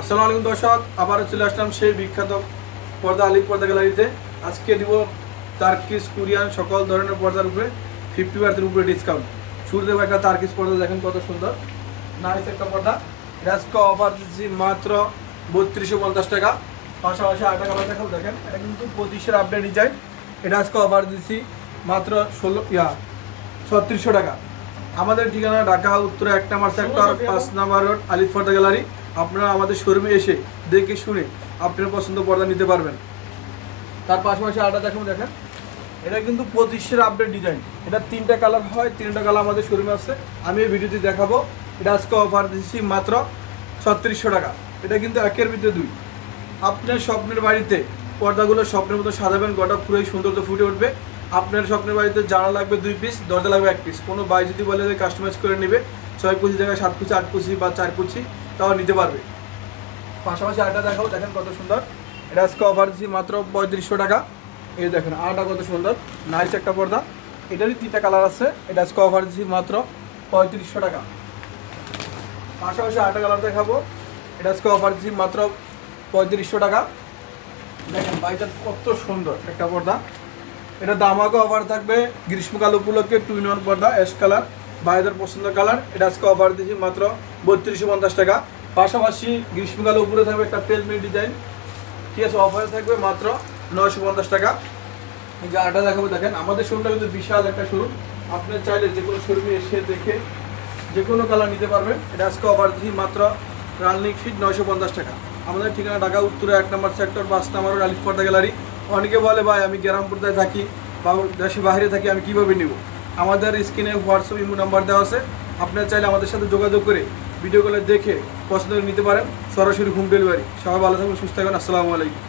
আসসালামু আলাইকুম দর্শক, আবারও চলে আসলাম সেই বিখ্যাত পর্দা আলিফ পর্দা গ্যালারিতে। আজকে দিব তার্কিশ কোরিয়ান সকল ধরনের পর্দার উপরে 50% উপরে ডিসকাউন্ট। শুরু দেবো একটা তার্কিশ পর্দা, দেখেন কত সুন্দর নাইস একটা পর্দা। এটা আজকে অফার দিচ্ছি মাত্র 3250 টাকা। পাশাপাশি আরেকটা কালার দেখাবো, দেখেন এটা কিন্তু 25-এর আপডেট ডিজাইন। এটা আজকে অফার দিচ্ছি মাত্র 3600 টাকা। আমাদের ঠিকানা ঢাকা উত্তর 1 নম্বর সেক্টর 5 নম্বর রোড আলিফ পর্দা গ্যালারি। আপনারা আমাদের শোরুমে এসে দেখে শুনে আপনার পছন্দ পর্দা নিতে পারবেন। তার পাশাপাশি আরেকটা দেখুন, দেখেন এটা কিন্তু 25-এর আপডেট ডিজাইন। এটা 3টা কালার হয়, 3টা কালার আমাদের শোরুমে আছে। আমি এই ভিডিওতে দেখাবো। এটা আজকে অফার দিচ্ছি মাত্র 3600 টাকা। এটা কিন্তু একের ভিতরে দুই। আপনার স্বপ্নের বাড়িতে পর্দাগুলো স্বপ্নের মতো সাজাবেন, গোটা পুরোই সৌন্দর্য ফুটে উঠবে। আপনার স্বপ্নের বাড়িতে জানলা লাগবে 2 পিস, দরজা লাগবে 1 পিস। কোনো ভাই যদি বলে যে কাস্টমাইজ করে নেবে 6 কুচি জায়গায় 7 কুচি 8 কুচি বা 4 কুচি, তাও নিতে পারবে। পাশাপাশি আরেকটা দেখাও, দেখেন কত সুন্দর। এটা আজকে অফার দিচ্ছি মাত্র 3500 টাকা। এই দেখেন আরেকটা কত সুন্দর নাইস একটা পর্দা। এটারই 3টা কালার আছে। এটা আজকে অফার দিচ্ছি মাত্র 3500 টাকা। পাশাপাশি আরেকটা কালার দেখাবো। এটা আজকে অফার দিচ্ছি মাত্র 3500 টাকা। দেখেন বাইটা কত সুন্দর একটা পর্দা। এটা দামাকে অফার থাকবে গ্রীষ্মকাল উপলক্ষে 2-in-1 পর্দা অ্যাশ কালার, ভাইদের পছন্দের কালার। এটা আজকে অফার দিচ্ছি মাত্র 3250 টাকা। পাশাপাশি গ্রীষ্মকালে উপরে থাকবে একটা পেলমেন্ট ডিজাইন, ঠিক আছে, অফারে থাকবে মাত্র 950 টাকা। এই যে আটা দেখাবো, দেখেন আমাদের শোরুমটা কিন্তু বিশাল একটা শোরুম। আপনি চাইলে যে কোনো শোরুমে এসে দেখে যে কোনো কালার নিতে পারবেন। এটা আজকে অফার দিচ্ছি মাত্র রানিং ফিট 950 টাকা। আমাদের ঠিকানা ঢাকা উত্তরে 1 নম্বর সেক্টর 5 নম্বর আলিফ পর্দা গ্যালারি। অনেকে বলে ভাই আমি গ্রামপুরতায় থাকি বা দেশে বাইরে থাকি, আমি কীভাবে নিব? আমাদের স্ক্রিনে হোয়াটসঅ্যাপ ইমো নাম্বার দেওয়া আছে। আপনারা চাইলে আমাদের সাথে যোগাযোগ করে ভিডিও কলে দেখে পছন্দ করে নিতে পারেন। সরাসরি হোম ডেলিভারি। সবাই ভালো থাকবেন, সুস্থ থাকবেন। আসসালামু আলাইকুম।